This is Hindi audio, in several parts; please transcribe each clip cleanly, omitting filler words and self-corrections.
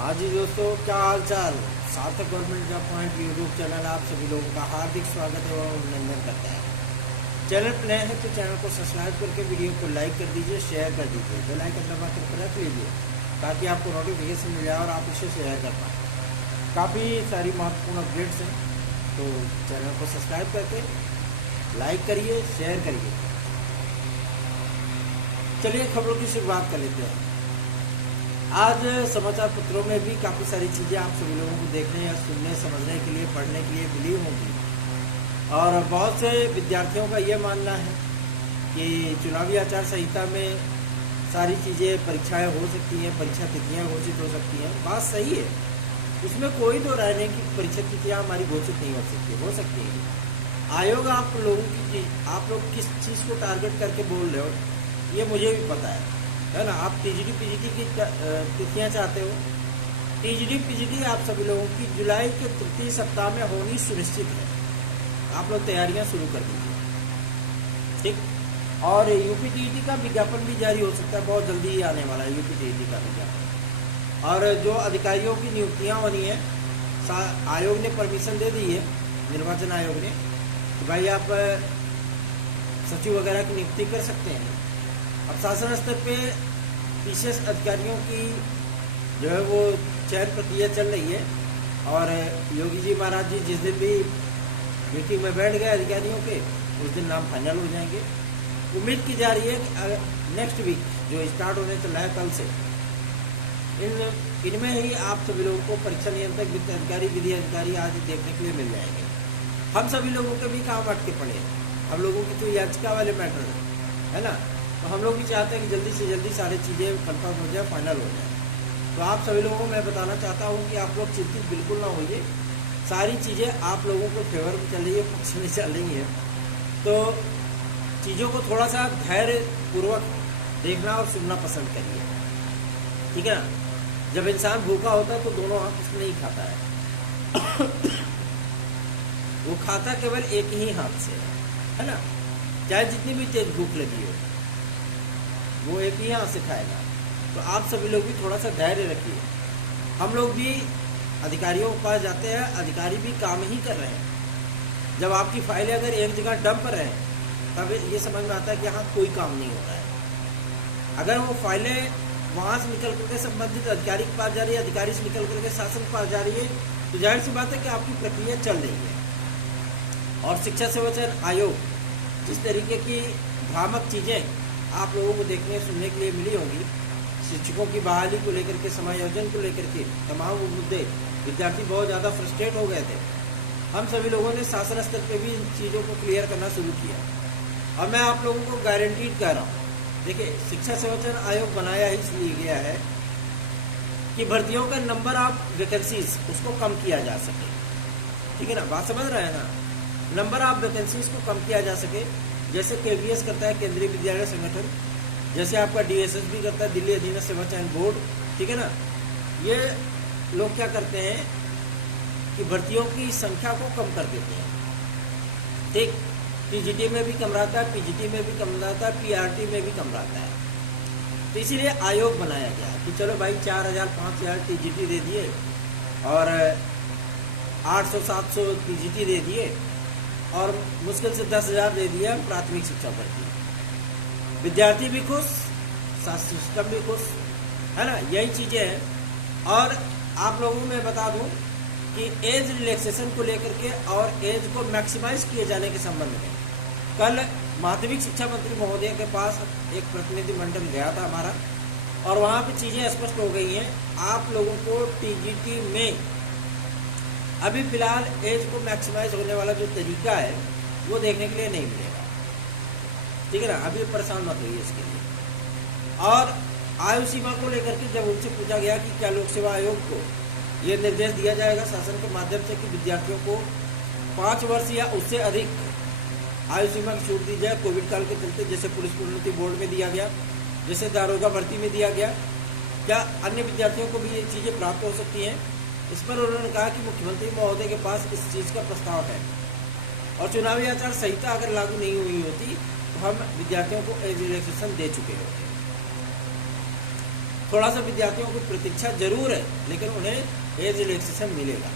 हाँ जी दोस्तों, क्या हाल चाल। सार्थक government job point YouTube channel आप सभी लोगों का हार्दिक स्वागत एवं अभिनंदन करता है। चैनल पर नए हैं तो चैनल को सब्सक्राइब करके वीडियो को लाइक कर दीजिए, शेयर कर दीजिए, बेल आइकन दबा कर रख लीजिए ताकि आपको नोटिफिकेशन मिल जाए और आप उसे शेयर कर पाएँ। काफ़ी सारी महत्वपूर्ण अपडेट्स हैं, तो चैनल को सब्सक्राइब करके लाइक करिए, शेयर करिए। चलिए खबरों की शुरुआत कर लेते हैं। आज समाचार पत्रों में भी काफ़ी सारी चीज़ें आप सभी लोगों को देखने या सुनने, समझने के लिए, पढ़ने के लिए मिली होंगी। और बहुत से विद्यार्थियों का ये मानना है कि चुनावी आचार संहिता में सारी चीज़ें, परीक्षाएं हो सकती हैं, परीक्षा तिथियां घोषित हो सकती हैं। बात सही है, उसमें कोई दो राय नहीं कि परीक्षा तिथियां हमारी घोषित नहीं हो सकती हैं। आयोग आप लोग किस चीज़ को टारगेट करके बोल रहे हो, ये मुझे भी पता है ना। आप टीजीटी पीजीटी की तिथियाँ चाहते हो। टीजीटी पीजीटी आप सभी लोगों की जुलाई के तृतीय सप्ताह में होनी सुनिश्चित है। आप लोग तैयारियां शुरू कर दीजिए, ठीक। और यूपीटीईटी का विज्ञापन भी जारी हो सकता है, बहुत जल्दी ही आने वाला है यूपीटीईटी का विज्ञापन। और जो अधिकारियों की नियुक्तियां होनी है, आयोग ने परमिशन दे दी है, निर्वाचन आयोग ने, कि भाई आप सचिव वगैरह की नियुक्ति कर सकते हैं। अब शासन स्तर पे विशेष अधिकारियों की जो है वो चयन प्रक्रिया चल रही है। और योगी जी महाराज जी जिस दिन भी मीटिंग में बैठ गए अधिकारियों के, उस दिन नाम फाइनल हो जाएंगे। उम्मीद की जा रही है कि नेक्स्ट वीक जो स्टार्ट होने चल रहा है कल से, इनमें ही आप सभी लोगों को परीक्षा नियंत्रक, वित्त अधिकारी, विधि अधिकारी आदि देखने के लिए मिल जाएंगे। हम सभी लोगों के भी काम अटके पड़े हैं। हम लोगों की तो याचिका वाले मैटर है ना, तो हम लोग भी चाहते हैं कि जल्दी से जल्दी सारी चीज़ें कंफर्म हो जाए, फाइनल हो जाए। तो आप सभी लोगों को मैं बताना चाहता हूँ कि आप लोग चिंतित बिल्कुल ना होइए। सारी चीज़ें आप लोगों को फेवर में चल रही है, पक्ष में चल रही है। तो चीज़ों को थोड़ा सा धैर्यपूर्वक देखना और सुनना पसंद करिए, ठीक है ना। जब इंसान भूखा होता है तो दोनों हाथ उसमें नहीं खाता है वो खाता केवल एक ही हाथ से है ना। चाहे जितनी भी तेज भूख लगी हो, वो एक ही हाथ से खाएगा। तो आप सभी लोग भी थोड़ा सा धैर्य रखिए। हम लोग भी अधिकारियों के पास जाते हैं, अधिकारी भी काम ही कर रहे हैं। जब आपकी फाइलें अगर एक जगह डंप पर हैं, तब ये समझ में आता है कि यहाँ कोई काम नहीं हो रहा है। अगर वो फाइलें वहाँ से निकल करके संबंधित अधिकारी के पास जा रही है, अधिकारी से निकल करके शासन के पास जा रही है, तो जाहिर सी बात है कि आपकी प्रक्रिया चल रही है। और शिक्षा सेवा चयन आयोग जिस तरीके की भ्रामक चीज़ें आप लोगों को देखने सुनने के लिए मिली होंगी, शिक्षकों की बहाली को लेकर के, समायोजन को लेकर के तमाम मुद्दे, विद्यार्थी बहुत ज़्यादा फ्रस्ट्रेट हो गए थे। हम सभी लोगों ने शासन स्तर पे भी इन चीज़ों को क्लियर करना शुरू किया। और मैं आप लोगों को गारंटीड कह रहा हूँ, देखिए शिक्षा सेवा चयन आयोग बनाया इसलिए गया है कि भर्तियों का नंबर ऑफ वैकेंसीज उसको कम किया जा सके, ठीक है ना। बात समझ रहे हैं ना, नंबर ऑफ वैकेंसीज को कम किया जा सके। जैसे केवीएस करता है, केंद्रीय विद्यालय संगठन, जैसे आपका डीएसएस भी करता है, दिल्ली अधीनस्थ सेवा चयन बोर्ड, ठीक है ना। ये लोग क्या करते हैं कि भर्तियों की संख्या को कम कर देते हैं, ठीक। टीजीटी में भी कम रहता है, पीजीटी में भी कम रहता है, पीआरटी में भी कम रहता है। तो इसीलिए आयोग बनाया गया कि चलो भाई 4000 5000 टीजीटी दे दिए और 800 700 पीजीटी दे दिए और मुश्किल से 10,000 दे दिया प्राथमिक शिक्षा भर्ती। विद्यार्थी भी खुश, सिस्टम भी खुश, है ना। यही चीज़ें हैं। और आप लोगों को मैं बता दूं कि एज रिलैक्सेशन को लेकर के और एज को मैक्सिमाइज किए जाने के संबंध में कल माध्यमिक शिक्षा मंत्री महोदय के पास एक प्रतिनिधिमंडल गया था हमारा, और वहाँ पे चीज़ें स्पष्ट हो गई हैं। आप लोगों को टीजीटी में अभी फिलहाल एज को मैक्सिमाइज होने वाला जो तरीका है वो देखने के लिए नहीं मिलेगा, ठीक है ना। अभी परेशान मत होइए इसके लिए। और आयु सीमा को लेकर के जब उनसे पूछा गया कि क्या लोक सेवा आयोग को ये निर्देश दिया जाएगा शासन के माध्यम से कि विद्यार्थियों को 5 वर्ष या उससे अधिक आयु सीमा की छूट दी जाए कोविड काल के चलते, जैसे पुलिस प्रोन्नति बोर्ड में दिया गया, जैसे दारोगा भर्ती में दिया गया, क्या अन्य विद्यार्थियों को भी ये चीज़ें प्राप्त हो सकती हैं। इस पर उन्होंने कहा कि मुख्यमंत्री महोदय के पास इस चीज़ का प्रस्ताव है, और चुनावी आचार संहिता अगर लागू नहीं हुई होती तो हम विद्यार्थियों को एज रिलैक्सेशन दे चुके होते। थोड़ा सा विद्यार्थियों की प्रतीक्षा जरूर है, लेकिन उन्हें एज रिलैक्सेशन मिलेगा।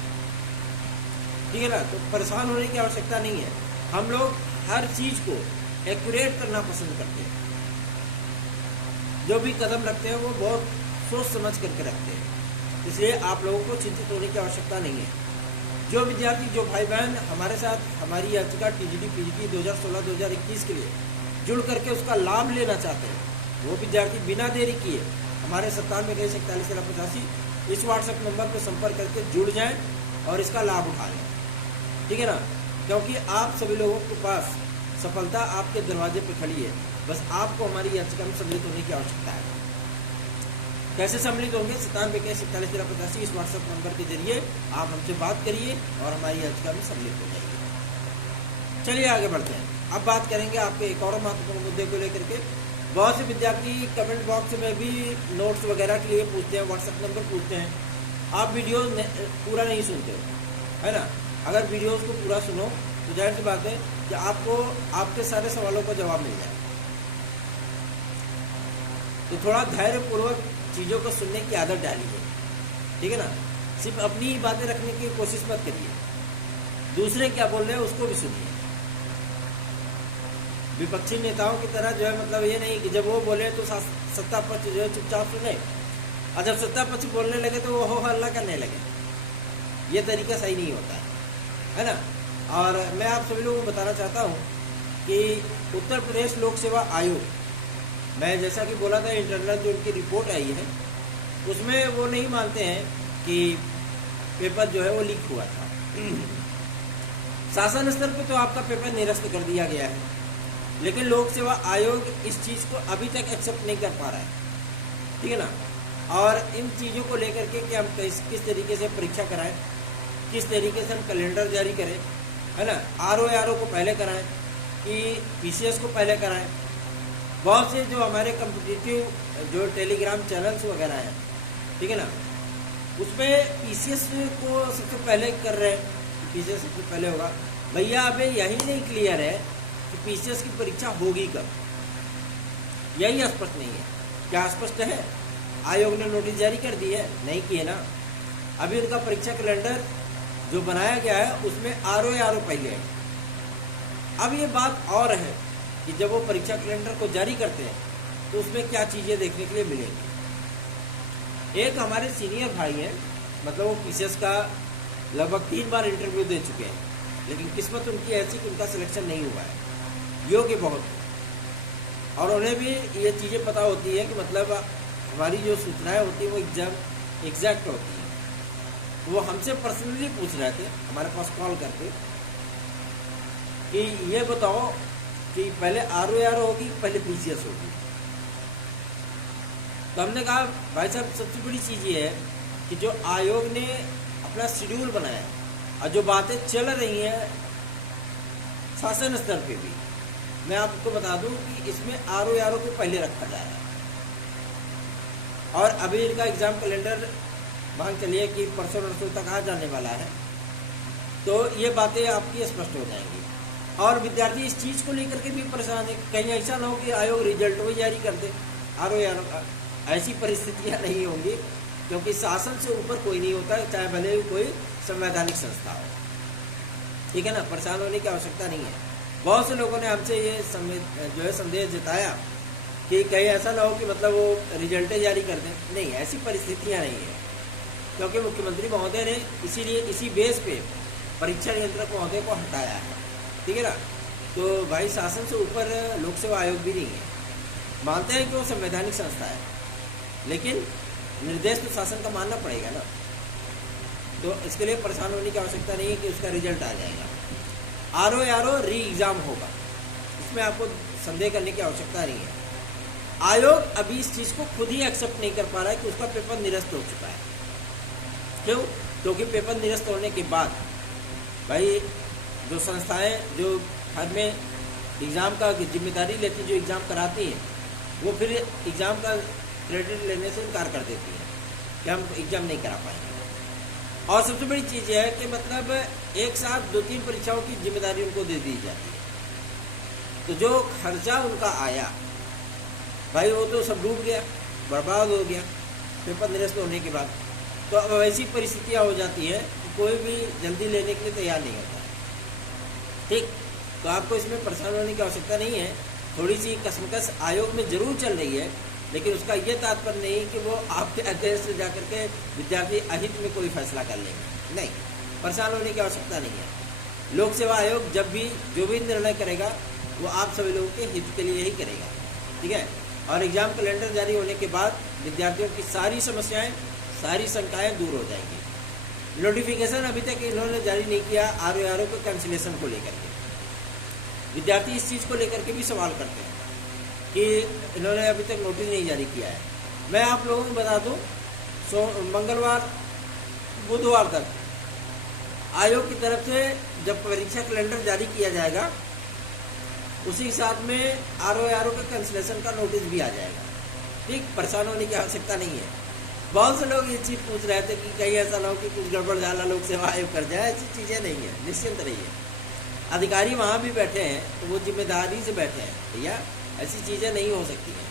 ठीक है ना, तो परेशान होने की आवश्यकता नहीं है। हम लोग हर चीज को एक्यूरेट करना पसंद करते हैं, जो भी कदम रखते हैं वो बहुत सोच समझ करके रखते हैं, इसलिए आप लोगों को चिंतित होने की आवश्यकता नहीं है। जो विद्यार्थी, जो भाई बहन हमारे साथ हमारी याचिका टीजीटी पीजीटी 2016-2021 के लिए जुड़ करके उसका लाभ लेना चाहते हैं, वो विद्यार्थी बिना देरी किए हमारे 9721411385 इस व्हाट्सएप नंबर पर संपर्क करके जुड़ जाएं और इसका लाभ उठा लें। ठीक है ना, क्योंकि आप सभी लोगों के पास सफलता आपके दरवाजे पर खड़ी है, बस आपको हमारी याचिका में सम्मिलित होने की आवश्यकता है। कैसे सम्मिलित होंगे? 9721411385 इस व्हाट्सएप नंबर के जरिए आप हमसे बात करिए और हमारी याचिका में सम्मिलित हो जाइए। चलिए आगे बढ़ते हैं। अब बात करेंगे आपके एक और महत्वपूर्ण मुद्दे को लेकर के। बहुत से विद्यार्थी कमेंट बॉक्स में भी नोट्स वगैरह के लिए पूछते हैं, व्हाट्सएप नंबर पूछते हैं। आप वीडियो पूरा नहीं सुनते हो, है ना। अगर वीडियोस को पूरा सुनो तो जाहिर सी बात है कि आपको आपके सारे सवालों का जवाब मिल जाए। तो थोड़ा धैर्यपूर्वक चीज़ों को सुनने की आदत डालिए। ठीक है ना, सिर्फ अपनी ही बातें रखने की कोशिश मत करिए, दूसरे क्या बोल रहे हैं उसको भी सुनिए। विपक्षी नेताओं की तरह जो है मतलब ये नहीं कि जब वो बोले तो सत्ता पक्ष जो है चुपचाप सुने, और जब सत्ता पक्ष बोलने लगे तो वो हो हल्ला करने लगे। ये तरीका सही नहीं होता है ना। और मैं आप सभी लोगों को बताना चाहता हूँ कि उत्तर प्रदेश लोक सेवा आयोग, मैं जैसा कि बोला था इंटरनल जो उनकी रिपोर्ट आई है उसमें वो नहीं मानते हैं कि पेपर जो है वो लीक हुआ था। शासन स्तर पे तो आपका पेपर निरस्त कर दिया गया है, लेकिन लोक सेवा आयोग इस चीज़ को अभी तक एक्सेप्ट नहीं कर पा रहा है। ठीक है ना, और इन चीज़ों को लेकर के कि हम किस तरीके से परीक्षा कराएं, किस तरीके से हम कैलेंडर जारी करें, है ना, आरओ को पहले कराएं कि पीसीएस को पहले कराएं। बहुत से जो हमारे कम्पिटिटिव जो टेलीग्राम चैनल्स वगैरह हैं, ठीक है ना, उसमें पीसीएस को सबसे पहले कर रहे हैं, पीसीएस सबसे पहले होगा। भैया अभी यही नहीं क्लियर है कि पीसीएस की परीक्षा होगी कब, यही स्पष्ट नहीं है। क्या स्पष्ट है? आयोग ने नोटिस जारी कर दी है? नहीं की है ना। अभी उनका परीक्षा कैलेंडर जो बनाया गया है उसमें आरओ पहले है। अब ये बात और है कि जब वो परीक्षा कैलेंडर को जारी करते हैं तो उसमें क्या चीज़ें देखने के लिए मिलेंगी। एक हमारे सीनियर भाई हैं, मतलब वो पीसीएस का लगभग 3 बार इंटरव्यू दे चुके हैं, लेकिन किस्मत उनकी ऐसी कि उनका सिलेक्शन नहीं हुआ है। योग्य बहुत है और उन्हें भी ये चीज़ें पता होती है कि मतलब हमारी जो सूचनाएं होती हैं वो एग्जैक्ट होती हैं। वो हमसे पर्सनली पूछ रहे थे हमारे पास कॉल करके कि ये बताओ कि पहले आरओ होगी पहले पीसीएस होगी। तो हमने कहा भाई साहब सबसे बड़ी चीज़ ये है कि जो आयोग ने अपना शेड्यूल बनाया और जो बातें चल रही हैं शासन स्तर पे भी, मैं आपको बता दूं कि इसमें आरओ को पहले रखा जा रहा है। और अभी इनका एग्ज़ाम कैलेंडर मान चलिए कि परसों नरसों तक आ जाने वाला है, तो ये बातें आपकी स्पष्ट हो जाएंगी। और विद्यार्थी इस चीज़ को लेकर के भी परेशान है, कहीं ऐसा ना हो कि आयोग रिजल्ट भी जारी कर दे। आरओ ऐसी परिस्थितियाँ नहीं होंगी, क्योंकि शासन से ऊपर कोई नहीं होता, चाहे भले ही कोई संवैधानिक संस्था हो। ठीक है ना, परेशान होने की आवश्यकता नहीं है। बहुत से लोगों ने हमसे ये जो है संदेह जताया कि कहीं ऐसा ना हो कि मतलब वो रिजल्टें जारी कर दें। नहीं, ऐसी परिस्थितियाँ नहीं है, क्योंकि मुख्यमंत्री महोदय ने इसीलिए इसी बेस पे परीक्षा नियंत्रक महोदय को हटाया है। ठीक है ना, तो भाई शासन से ऊपर लोक सेवा आयोग भी नहीं है। मानते हैं कि वो संवैधानिक संस्था है, लेकिन निर्देश तो शासन का मानना पड़ेगा ना। तो इसके लिए परेशान होने की आवश्यकता नहीं है कि उसका रिजल्ट आ जाएगा। आरओ री एग्ज़ाम होगा, इसमें आपको संदेह करने की आवश्यकता नहीं है। आयोग अभी इस चीज़ को खुद ही एक्सेप्ट नहीं कर पा रहा है कि उसका पेपर निरस्त हो चुका है। क्यों? क्योंकि पेपर निरस्त होने के बाद भाई जो संस्थाएं जो हर में एग्ज़ाम का जिम्मेदारी लेती, जो एग्ज़ाम कराती हैं, वो फिर एग्ज़ाम का क्रेडिट लेने से इनकार कर देती है कि हम एग्ज़ाम नहीं करा पाएंगे। और सबसे बड़ी चीज़ है कि मतलब एक साथ 2-3 परीक्षाओं की जिम्मेदारी उनको दे दी जाती है, तो जो खर्चा उनका आया भाई वो तो सब डूब गया, बर्बाद हो गया। पेपर निरस्त होने के बाद। तो अब ऐसी परिस्थितियाँ हो जाती है कि कोई भी जल्दी लेने के लिए तैयार नहीं होता। ठीक, तो आपको इसमें परेशान होने की आवश्यकता नहीं है। थोड़ी सी कसमकस आयोग में जरूर चल रही है, लेकिन उसका ये तात्पर्य नहीं कि वो आपके अगेंस्ट जाकर के विद्यार्थी अहित में कोई फैसला कर लेंगे। नहीं, परेशान होने की आवश्यकता नहीं है। लोक सेवा आयोग जब भी जो भी निर्णय करेगा वो आप सभी लोगों के हित के लिए ही करेगा। ठीक है, और एग्जाम कैलेंडर जारी होने के बाद विद्यार्थियों की सारी समस्याएं, सारी शंकाएं दूर हो जाएंगी। नोटिफिकेशन अभी तक इन्होंने जारी नहीं किया RORO के कैंसिलेशन को लेकर के। विद्यार्थी इस चीज़ को लेकर के भी सवाल करते हैं कि इन्होंने अभी तक नोटिस नहीं जारी किया है। मैं आप लोगों को बता दूं, मंगलवार बुधवार तक आयोग की तरफ से जब परीक्षा कैलेंडर जारी किया जाएगा उसी के साथ में RORO का कैंसिलेशन का नोटिस भी आ जाएगा। ठीक, परेशान होने की आवश्यकता नहीं है। बहुत से लोग ये चीज़ पूछ रहे थे कि कहीं ऐसा ना हो कि कुछ गड़बड़ झाला लोक सेवा आयोग कर जाए। ऐसी चीज़ें नहीं है, निश्चिंत रहिए। अधिकारी वहाँ भी बैठे हैं तो वो जिम्मेदारी से बैठे हैं भैया, ऐसी चीज़ें नहीं हो सकती हैं।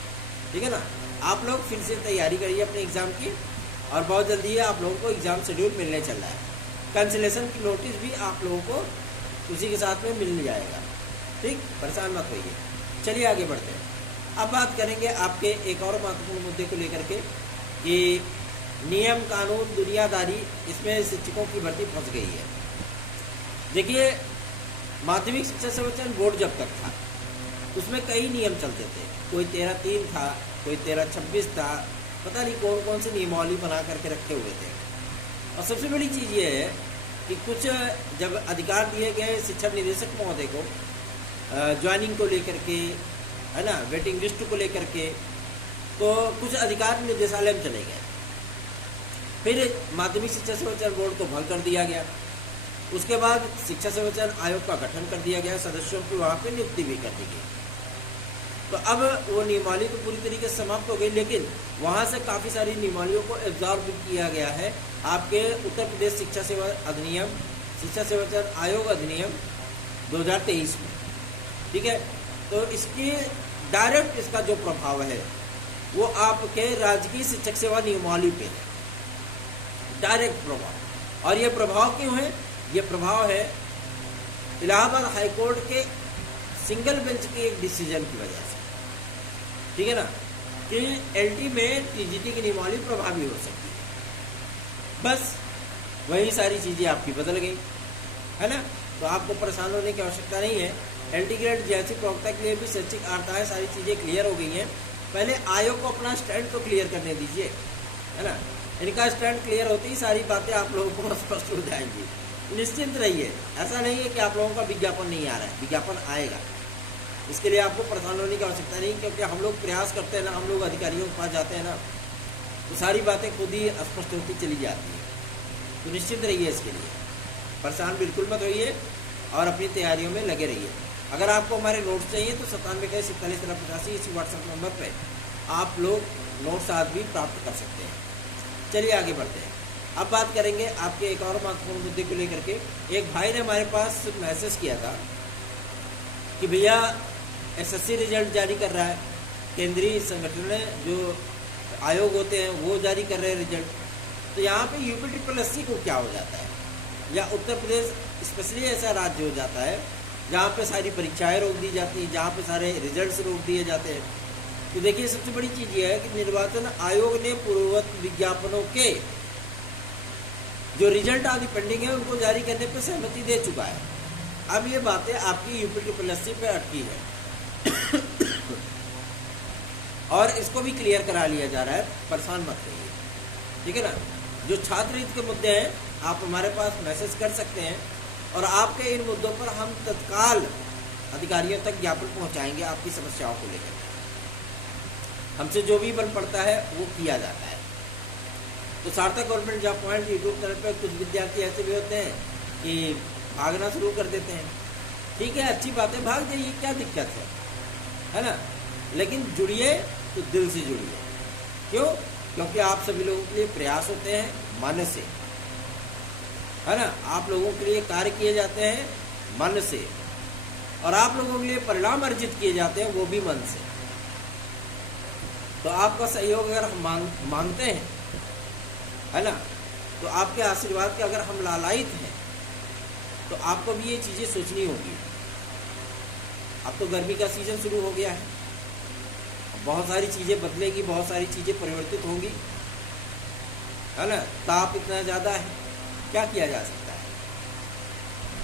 ठीक है ना, आप लोग फिर से तैयारी करिए अपने एग्ज़ाम की, और बहुत जल्दी है आप लोगों को एग्ज़ाम शेड्यूल मिलने चल रहा है। कैंसिलेशन की नोटिस भी आप लोगों को उसी के साथ में मिल जाएगा। ठीक, परेशान मत होइए। चलिए आगे बढ़ते हैं। अब बात करेंगे आपके एक और महत्वपूर्ण मुद्दे को लेकर के कि नियम कानून दुनियादारी, इसमें शिक्षकों की भर्ती फंस गई है। देखिए, माध्यमिक शिक्षा संवर्धन बोर्ड जब तक था उसमें कई नियम चलते थे। कोई 13(3) था, कोई 13(26) था, पता नहीं कौन कौन से नियमावली बना करके रखे हुए थे। और सबसे बड़ी चीज़ ये है कि कुछ जब अधिकार दिए गए शिक्षा निदेशक महोदय को ज्वाइनिंग को लेकर के, है ना, वेटिंग लिस्ट को लेकर के, तो कुछ अधिकार निदेशालय में चले गए। फिर माध्यमिक शिक्षा संवर्धन बोर्ड को भंग कर दिया गया। उसके बाद शिक्षा संवर्धन आयोग का गठन कर दिया गया, सदस्यों की वहाँ पे नियुक्ति भी कर दी गई। तो अब वो नियमावली तो पूरी तरीके से समाप्त हो गई, लेकिन वहाँ से काफ़ी सारी नियमावलियों को एब्जॉर्ब किया गया है आपके उत्तर प्रदेश शिक्षा सेवा अधिनियम, शिक्षा संवर्धन आयोग अधिनियम 2023 में। ठीक है, तो इसकी डायरेक्ट इसका जो प्रभाव है वो आपके राजकीय शिक्षक सेवा नियमावली पे है, डायरेक्ट प्रभाव। और ये प्रभाव क्यों है? ये प्रभाव है इलाहाबाद हाईकोर्ट के सिंगल बेंच के एक डिसीजन की वजह से। ठीक है ना, कि LT में TGT की नियमावली प्रभावी हो सकती है। बस वही सारी चीज़ें आपकी बदल गई, है ना। तो आपको परेशान होने की आवश्यकता नहीं है। LT ग्रेड जैसी प्रवक्ता के लिए भी शैक्षिक आर्ताएँ सारी चीज़ें क्लियर हो गई हैं। पहले आयोग को अपना स्टैंड तो क्लियर करने दीजिए, है ना। इनका स्टैंड क्लियर होते ही सारी बातें आप लोगों को स्पष्ट हो जाएंगी। निश्चिंत रहिए, ऐसा नहीं है कि आप लोगों का विज्ञापन नहीं आ रहा है, विज्ञापन आएगा। इसके लिए आपको परेशान होने की आवश्यकता नहीं, क्योंकि हम लोग प्रयास करते हैं ना, हम लोग अधिकारियों के पास जाते हैं ना, तो सारी बातें खुद ही स्पष्ट होती चली जाती है। तो निश्चिंत रहिए, इसके लिए परेशान बिल्कुल मत होइए और अपनी तैयारियों में लगे रहिए। अगर आपको हमारे नोट्स चाहिए तो 97 इसी व्हाट्सएप नंबर पर आप लोग नोट्स आज भी प्राप्त कर सकते हैं। चलिए आगे बढ़ते हैं। अब बात करेंगे आपके एक और महत्वपूर्ण मुद्दे को लेकर के। एक भाई ने हमारे पास मैसेज किया था कि भैया SSC रिजल्ट जारी कर रहा है, केंद्रीय संगठन है जो आयोग होते हैं वो जारी कर रहे हैं रिजल्ट, तो यहाँ पे UPSSC को क्या हो जाता है, या उत्तर प्रदेश स्पेशली ऐसा राज्य हो जाता है जहाँ पे सारी परीक्षाएं रोक दी जाती हैं, जहाँ पे सारे रिजल्ट्स रोक दिए जाते हैं। तो देखिए, सबसे बड़ी चीज़ ये है कि निर्वाचन आयोग ने पूर्ववत विज्ञापनों के जो रिजल्ट आदि पेंडिंग है उनको जारी करने पर सहमति दे चुका है। अब ये बातें आपकी UPSSC पे अटकी है और इसको भी क्लियर करा लिया जा रहा है, परेशान मत रहिए। ठीक है ना, जो छात्र हित के मुद्दे हैं आप हमारे पास मैसेज कर सकते हैं और आपके इन मुद्दों पर हम तत्काल अधिकारियों तक ज्ञापन पहुंचाएंगे। आपकी समस्याओं को लेकर हमसे जो भी बन पड़ता है वो किया जाता है। तो सार्थक government job point YouTube channel पर कुछ विद्यार्थी ऐसे भी होते हैं कि भागना शुरू कर देते हैं। ठीक है, अच्छी बात है, भाग जाइए, क्या दिक्कत है ना। लेकिन जुड़िए तो दिल से जुड़िए। क्यों? क्योंकि आप सभी लोगों के लिए प्रयास होते हैं मन से, है ना। आप लोगों के लिए कार्य किए जाते हैं मन से, और आप लोगों के लिए परिणाम अर्जित किए जाते हैं वो भी मन से। तो आपका सहयोग अगर हम मांगते हैं है ना। तो आपके आशीर्वाद के अगर हम लालायित हैं तो आपको भी ये चीज़ें सोचनी होगी। अब तो गर्मी का सीज़न शुरू हो गया है, बहुत सारी चीज़ें बदलेगी, बहुत सारी चीज़ें परिवर्तित होंगी, है ना। ताप इतना ज़्यादा है, क्या किया जा सकता है।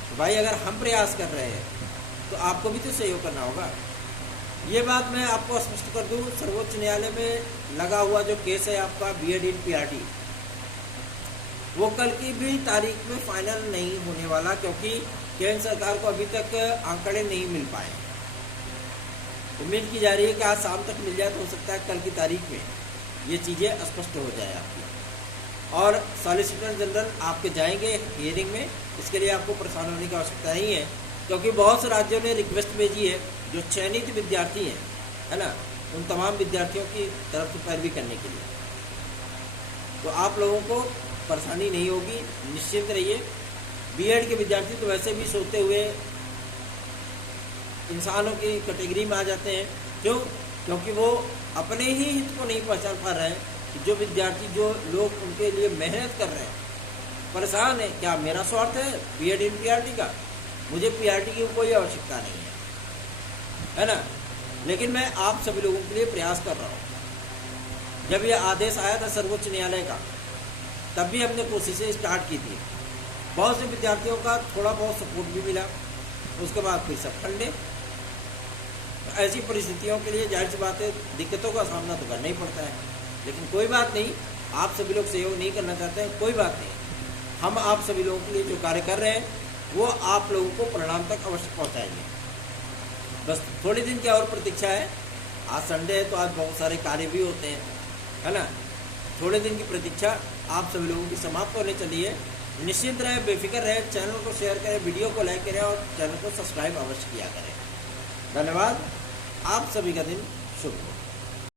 तो भाई अगर हम प्रयास कर रहे हैं तो आपको भी तो सहयोग करना होगा। ये बात मैं आपको स्पष्ट कर दूं, सर्वोच्च न्यायालय में लगा हुआ जो केस है आपका बीएड इन पीआरटी, वो कल की भी तारीख में फाइनल नहीं होने वाला, क्योंकि केंद्र सरकार को अभी तक आंकड़े नहीं मिल पाए। उम्मीद की जा रही है कि आज शाम तक मिल जाए, तो हो सकता है कल की तारीख में ये चीज़ें स्पष्ट हो जाए आपकी। और सॉलिसिटर जनरल आपके जाएंगे हियरिंग में, इसके लिए आपको परेशान होने की आवश्यकता नहीं है, क्योंकि बहुत से राज्यों ने रिक्वेस्ट भेजी है जो चयनित विद्यार्थी हैं, है ना, उन तमाम विद्यार्थियों की तरफ से पैरवी करने के लिए। तो आप लोगों को परेशानी नहीं होगी, निश्चिंत रहिए। बीएड के विद्यार्थी तो वैसे भी सोते हुए इंसानों की कैटेगरी में आ जाते हैं। क्यों? क्योंकि वो अपने ही हित को नहीं पहचान पा रहे हैं कि जो विद्यार्थी, जो लोग उनके लिए मेहनत कर रहे हैं, परेशान है। क्या मेरा स्वार्थ है बीएड इन पीआरटी का? मुझे पीआरटी की कोई आवश्यकता नहीं है ना। लेकिन मैं आप सभी लोगों के लिए प्रयास कर रहा हूँ। जब यह आदेश आया था सर्वोच्च न्यायालय का, तब भी हमने कोशिशें स्टार्ट की थी। बहुत से विद्यार्थियों का थोड़ा बहुत सपोर्ट भी मिला, उसके बाद फिर सब ठंडे। ऐसी परिस्थितियों के लिए जाहिर सी बात है दिक्कतों का सामना तो करना ही पड़ता है। लेकिन कोई बात नहीं, आप सभी लोग सहयोग नहीं करना चाहते हैं, कोई बात नहीं। हम आप सभी लोगों के लिए जो कार्य कर रहे हैं वो आप लोगों को परिणाम तक अवश्य पहुंचाएंगे। बस थोड़े दिन की और प्रतीक्षा है। आज संडे है तो आज बहुत सारे कार्य भी होते हैं, है ना। थोड़े दिन की प्रतीक्षा आप सभी लोगों की समाप्त होने चली है। निश्चिंत रहे, बेफिक्र रहे, चैनल को शेयर करें, वीडियो को लाइक करें और चैनल को सब्सक्राइब अवश्य किया करें। धन्यवाद। आप सभी का दिन शुभ हो।